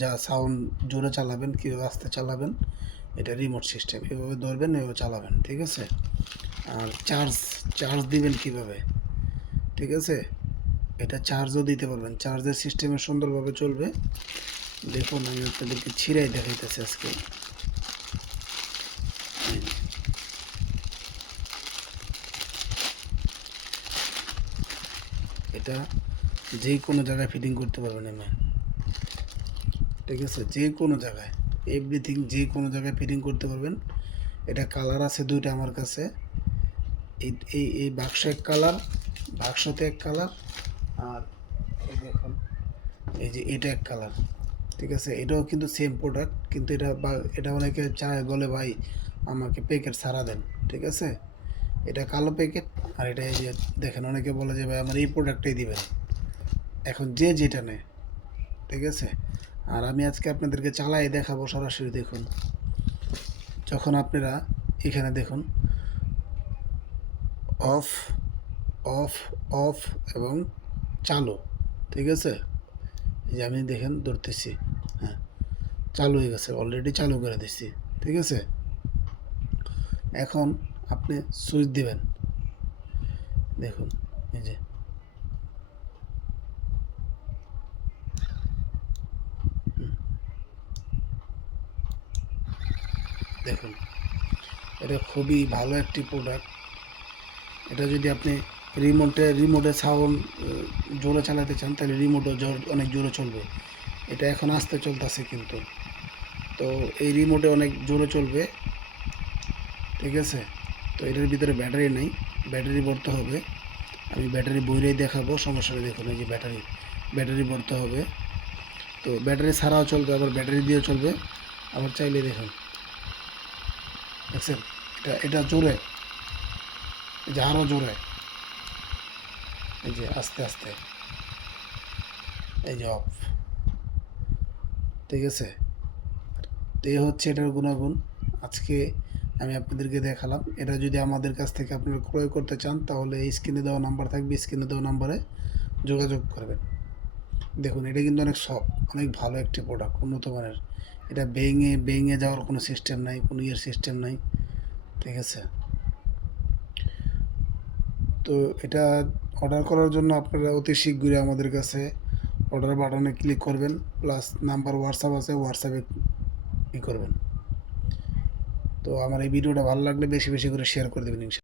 যা সাউন্ড জোরে চালাবেন, কীভাবে আস্তে চালাবেন, এটা রিমোট সিস্টেম, এভাবে ধরবেন এভাবে চালাবেন, ঠিক আছে। আর চার্জ দিবেন কিভাবে, ঠিক আছে, এটা চার্জও দিতে পারবেন, চার্জের সিস্টেমে সুন্দরভাবে চলবে। দেখুন আমি আপনাদেরকে ছিঁড়াই দেখাইতেছি আজকে। এটা যে কোনো জায়গায় ফিটিং করতে পারবেন এমনি, ঠিক আছে, যে কোনো জায়গায়, এভরিথিং যে কোনো জায়গায় ফিটিং করতে পারবেন। এটা কালার আছে দুইটা আমার কাছে, এই এই এই বাক্স এক কালার, বাক্সতে এক কালার, আর এই দেখুন এই যে এটা এক কালার, ঠিক আছে। এটাও কিন্তু সেম প্রোডাক্ট, কিন্তু এটা অনেকে চায় বলে ভাই আমাকে প্যাকেট ছাড়া দেন, ঠিক আছে। এটা কালো প্যাকেট, আর এটা এই যে দেখেন অনেকে বলে যে ভাই আমার এই প্রোডাক্টটাই দিবেন। এখন যে যেটা নেয়, ঠিক আছে। আর আমি আজকে আপনাদেরকে চালাই দেখাবো সরাসরি। দেখুন যখন আপনারা এখানে দেখুন অফ অফ অফ এবং চালু, ঠিক আছে। এই যে আমি দেখেন ধরতেছি, হ্যাঁ চালু হয়ে গেছে, অলরেডি চালু করে দিচ্ছি, ঠিক আছে। এখন আপনি সুইচ দিবেন, দেখুন এই যে দেখুন, এটা খুবই ভালো একটি প্রোডাক্ট। এটা যদি আপনি রিমোটে সাউন্ড জোরে চালাতে চান তাহলে রিমোটও অনেক জোরে চলবে। এটা এখন আস্তে চলতেছে কিন্তু, তো এই রিমোটে অনেক জোরে চলবে, ঠিক আছে। তো এটার ভিতরে ব্যাটারি নেই, ব্যাটারি ভরতে হবে। আমি ব্যাটারি বইরেই দেখাবো, সমস্যা নেই। দেখুন এই যে ব্যাটারি ভরতে হবে। তো ব্যাটারি ছাড়াও চলবে, আবার ব্যাটারি দিয়েও চলবে, আবার চাইলে দেখুন দেখছেন এটা জোরে, এই যে আরও জোরে, এই যে আস্তে আস্তে, এই যে অফ, ঠিক আছে। তো এই হচ্ছে এটার গুণাগুণ। আজকে আমি আপনাদেরকে দেখালাম। এটা যদি আমাদের কাছ থেকে আপনারা ক্রয় করতে চান তাহলে এই স্ক্রিনে দেওয়া নাম্বার থাকবে, স্ক্রিনে দেওয়া নাম্বারে যোগাযোগ করবেন। দেখুন এটা কিন্তু অনেক সফট, অনেক ভালো একটি প্রোডাক্ট, উন্নত মানের। এটা ভেঙে যাওয়ার কোনো সিস্টেম নাই, কোনো সিস্টেম নাই, ঠিক আছে। তো এটা অর্ডার করার জন্য আপনারা অতি শীঘ্রই আমাদের কাছে অর্ডার বাটনে ক্লিক করবেন, প্লাস নাম্বার হোয়াটসঅ্যাপ আছে, হোয়াটসঅ্যাপে করবেন। তো আমার এই ভিডিওটা ভালো লাগলে বেশি বেশি করে শেয়ার করে দেবেন।